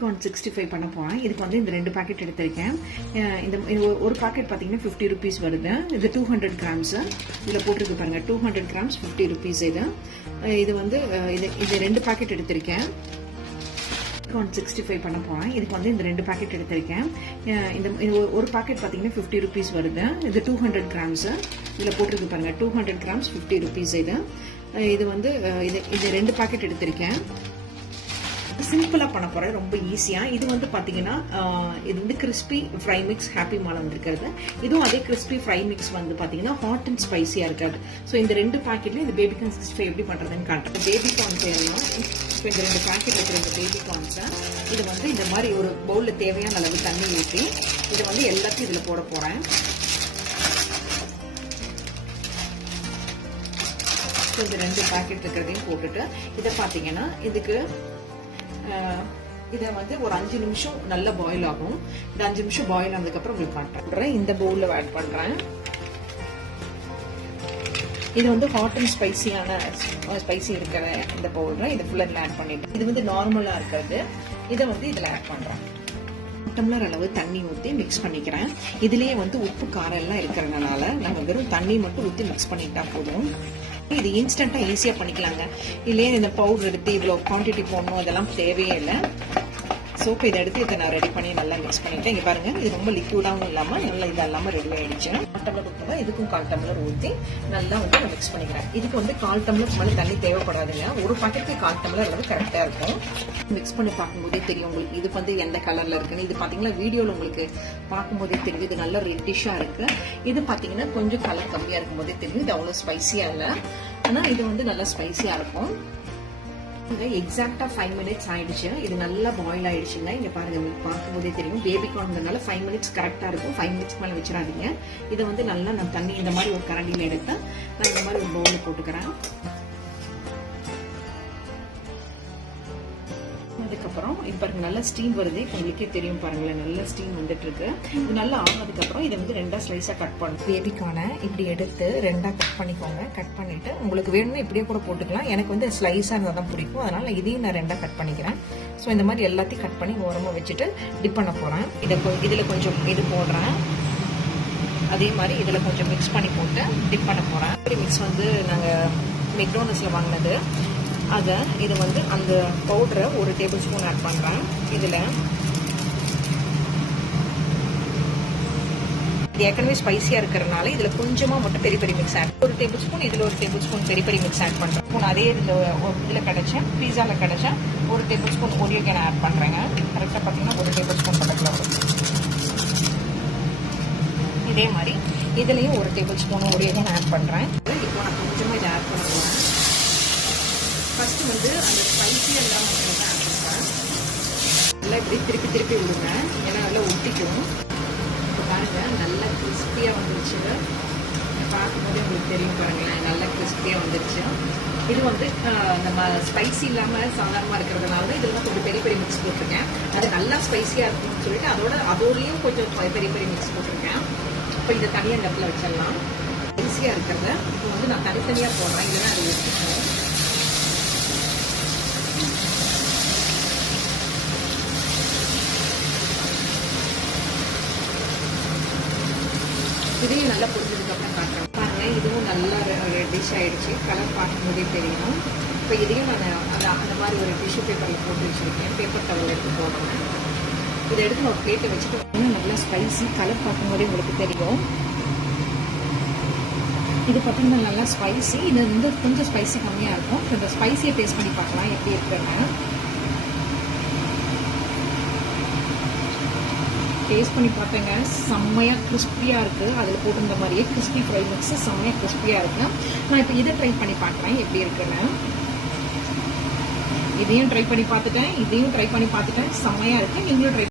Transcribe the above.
Corn 65 பண்ண போகிறேன். இதுக்கு வந்து இந்த 2 பாக்கெட் எடுத்திருக்கேன். இந்த ஒரு பாக்கெட் பார்த்தீங்கன்னா 50 ருபீஸ் வருது. இது 200 கிராம்ஸ். இதில் போட்டிருக்கு பாருங்க, 200 கிராம்ஸ் 50 ருபீஸ். இது வந்து இது 2 பாக்கெட் எடுத்திருக்கேன். கார்ன் 65 பண்ண போகிறேன். இதுக்கு வந்து இந்த 2 பாக்கெட் எடுத்திருக்கேன். இந்த ஒரு பாக்கெட் பார்த்தீங்கன்னா 50 ருபீஸ் வருது. இது 200 கிராம்ஸ். இதில் போட்டிருக்கு பாருங்க, 200 கிராம்ஸ் 50 ருபீஸ். இது வந்து இது 2 பாக்கெட் எடுத்திருக்கேன். சிம்பிளாக பண்ண போகிறேன், ரொம்ப ஈஸியாக. இது வந்து பார்த்தீங்கன்னா இது வந்து கிறிஸ்பி ஃப்ரை மிக்ஸ் ஹாப்பி மாலை வந்துருக்கிறது. இதுவும் அதே கிறிஸ்பி ஃப்ரை மிக்ஸ் வந்து பார்த்தீங்கன்னா ஹாட் அண்ட் ஸ்பைசியாக இருக்காது. ஸோ இந்த 2 பாக்கெட்லேயும் இந்த பேபி கார்ன் 65 எப்படி பண்ணுறதுன்னு காட்டுறேன். பேபி கார்ன் செய்யணும். இப்போ இந்த 2 பாக்கெட் இருக்கிற இந்த பேபி கார்ன்ஸை இது வந்து இந்த மாதிரி ஒரு பவுலில் தேவையான அளவு தண்ணி ஊற்றி இதை வந்து எல்லாத்தையும் இதில் போட போகிறேன். ஸோ இந்த 2 பாக்கெட் இருக்கிறதையும் போட்டுட்டு இதை பார்த்தீங்கன்னா இதை வந்து ஒரு 5 நிமிஷம் நல்லா பாயில் ஆகும். இந்த 5 நிமிஷம் பாயில் ஆனதுக்கப்புறம் உங்களுக்கு காட்டுறேன். இந்த பவுலில் ஆட் பண்ணுறேன். இது வந்து ஹாட் அண்ட் ஸ்பைசி இருக்கிற இந்த பவுடரை இது ஃபுல்லாக ஆட் பண்ணிட்டு இது வந்து நார்மலாக இருக்கிறது. இதை வந்து இதில் ஆட் பண்ணுறேன். டம்ளர் அளவு தண்ணி ஊற்றி மிக்ஸ் பண்ணிக்கிறேன். இதுலேயே வந்து உப்பு காரம் எல்லாம் இருக்கிறதுனால நம்ம வெறும் தண்ணி மட்டும் ஊற்றி மிக்ஸ் பண்ணிட்டா போதும். இது இன்ஸ்டன்ட்டா ஈஸியா பண்ணிக்கலாங்க. இல்லையே இந்த பவுடர் எடுத்து இவ்வளோ குவான்டிட்டி போடணும் அதெல்லாம் தேவையே இல்லை. சோப்பு இதை எடுத்து இதை நான் ரெடி பண்ணி நல்லா மிக்ஸ் பண்ணிட்டேன். இங்கே பாருங்க, இது ரொம்ப லிக்விடாகவும் இல்லாமல் நல்லா இது இல்லாமல் ரெடி ஆயிடுச்சு. 1 டம்ளர் ஊற்றுவா, இதுக்கும் 1/4 டம்ளர் ஊற்றி நல்லா வந்து நான் மிக்ஸ் பண்ணிக்கிறேன். இதுக்கு வந்து 1/4 டம்ளருக்கு மேலே தண்ணி தேவைப்படாதுங்க. ஒரு பாக்கெட்டுக்கு 1/4 டம்ளர் அளவு கரெக்டாக இருக்கும். மிக்ஸ் பண்ணி பார்க்கும்போதே தெரியும் உங்களுக்கு இது வந்து எந்த கலரில் இருக்குன்னு. இது பார்த்தீங்கன்னா வீடியோவில் உங்களுக்கு பார்க்கும்போதே தெரியும். இது நல்ல ரெட்டிஷாக இருக்குது. இது பார்த்தீங்கன்னா கொஞ்சம் கலர் கம்மியாக இருக்கும்போதே தெரியும். இது அவ்வளோ ஸ்பைசியாக இல்லை, ஆனால் இது வந்து நல்லா ஸ்பைசியாக இருக்கும். எக்ஸாக்டா 5 மினிட்ஸ் ஆயிடுச்சு. இது நல்லா பாயில் ஆயிடுச்சுங்க. இங்க பாருங்க, உங்களுக்கு பார்க்கும்போதே தெரியும். பேபி கார்ன்றனால 5 மினிட்ஸ் கரெக்டா இருக்கும். 5 மினிட்ஸ் மேலே வச்சிடாதீங்க. இதை வந்து நல்லா நான் தண்ணி இந்த மாதிரி ஒரு கரண்டியில் எடுத்து நான் இந்த மாதிரி ஒரு பவுலில் போட்டுக்கிறேன். அதுக்கப்புறம் இது பாருங்க, நல்லா ஸ்டீம் வருது. உங்களுக்கே தெரியும் பாருங்களேன், நல்ல ஸ்டீம் வந்துட்டு இருக்கு. இது நல்லா ஆனதுக்கப்புறம் இதை வந்து 2 ஸ்லைஸாக கட் பண்ணும். பேபிக்கான இப்படி எடுத்து 2 கட் பண்ணிக்கோங்க. கட் பண்ணிட்டு உங்களுக்கு வேணும்னா இப்படியே கூட போட்டுக்கலாம். எனக்கு வந்து ஸ்லைஸாக இருந்தால் தான் பிடிக்கும், அதனால இதையும் நான் 2 கட் பண்ணிக்கிறேன். ஸோ இந்த மாதிரி எல்லாத்தையும் கட் பண்ணி ஓரமாக வச்சுட்டு டிப் பண்ண போகிறேன். இதில் கொஞ்சம் இது போடுறேன். அதே மாதிரி இதில் கொஞ்சம் மிக்ஸ் பண்ணி போட்டு டிப் பண்ண போகிறேன். மிக்ஸ் வந்து நாங்கள் மெக்டோனல்ஸில் வாங்கினது. இது வந்து அந்த பவுடரை 1 டேபிள் ஸ்பூன் ஆட் பண்ணுறேன். இதில் இது ஏற்கனவே ஸ்பைசியாக இருக்கிறதுனால இதில் கொஞ்சமாக மட்டும் பெரி பெரி மிக்ஸ் ஆட் 1 டேபிள் ஸ்பூன், இதில் 1 டேபிள் ஸ்பூன் பெரி பெரி மிக்ஸ் ஆட் பண்ணுறேன். அதே இதில் கிடைச்சேன், பீஸாவில் கிடைச்சா 1 டேபிள் ஸ்பூன் ஒரியோகேன் ஆட் பண்ணுறேங்க. கரெக்டாக பார்த்தீங்கன்னா 1 டேபிள் ஸ்பூன் பக்கத்தில் வரும். இதே மாதிரி இதுலேயும் 1 டேபிள் ஸ்பூன் ஒரியோகேன் ஆட் பண்ணுறேன். இப்போ நான் கொஞ்சமாக இதை ஆட் பண்ண போகிறேன். ஃபர்ஸ்ட் வந்து அந்த ஸ்பைசியாக இல்லாமல் ஆட் பண்ணுறேன். நல்லா இப்படி திருப்பி விடுங்க, ஏன்னா நல்லா ஒட்டிக்கும். இப்போ பாருங்க, நல்லா கிறிஸ்பியாக வந்துருச்சு. பார்க்கும்போதே உங்களுக்கு தெரியும் பாருங்களேன், நல்லா கிறிஸ்பியாக வந்துருச்சு. இது வந்து நம்ம ஸ்பைசி இல்லாமல் சாதாரணமாக இருக்கிறதுனால தான் இதெல்லாம் கொஞ்சம் பெரிய பெரிய மிக்ஸ் போட்டிருக்கேன். அது நல்லா ஸ்பைசியாக இருக்கும்னு சொல்லிட்டு அதோடையும் கொஞ்சம் பெரிய பெரிய மிக்ஸ் போட்டிருக்கேன். இப்போ இதை தனியாக இந்த இடத்துல வச்சிடலாம். ஸ்பைசியாக இருக்கிறத இப்போ வந்து நான் தனித்தனியாக போடுறேன், இல்லைன்னா அது வச்சுக்கணும். இதையும் நல்லா புரிஞ்சதுக்கப்புறம் காட்டுறேன் பாருங்க. இதுவும் நல்லா டிஷ் ஆயிடுச்சு. கலர் பார்க்கும்போதே தெரியும். இப்போ இதையும் நான் அந்த மாதிரி ஒரு டிஷ்யூ பேப்பரில் போட்டு வச்சுருக்கேன். பேப்பர் டவல் எடுத்து போடுறேன். இதை எடுத்து நான் ஒரு பிளேட்டை வச்சுட்டு நல்லா ஸ்பைசி கலர் பார்க்கும்போதே உங்களுக்கு தெரியும். இது பார்த்தீங்கன்னா நல்லா ஸ்பைசி. இது வந்து கொஞ்சம் ஸ்பைசி கம்மியாக இருக்கும். இந்த ஸ்பைசியை டேஸ்ட் பண்ணி பார்க்கலாம் எப்படி இருக்குன்னு. டேஸ்ட் பண்ணி பார்த்தேங்க, செம்மையாக கிறிஸ்பியாக இருக்குது. அதில் போட்டிருந்த மாதிரியே கிறிஸ்பி ஃப்ரை மிக்ஸ் செம்மையாக கிறிஸ்பியாக இருக்குது. நான் இப்போ இதை ட்ரை பண்ணி பார்க்குறேன் எப்படி இருக்குன்னு. இதையும் ட்ரை பண்ணி பார்த்துட்டேன், இதையும் ட்ரை பண்ணி பார்த்துட்டேன். செம்மையாக இருக்குது. நீங்களும் ட்ரை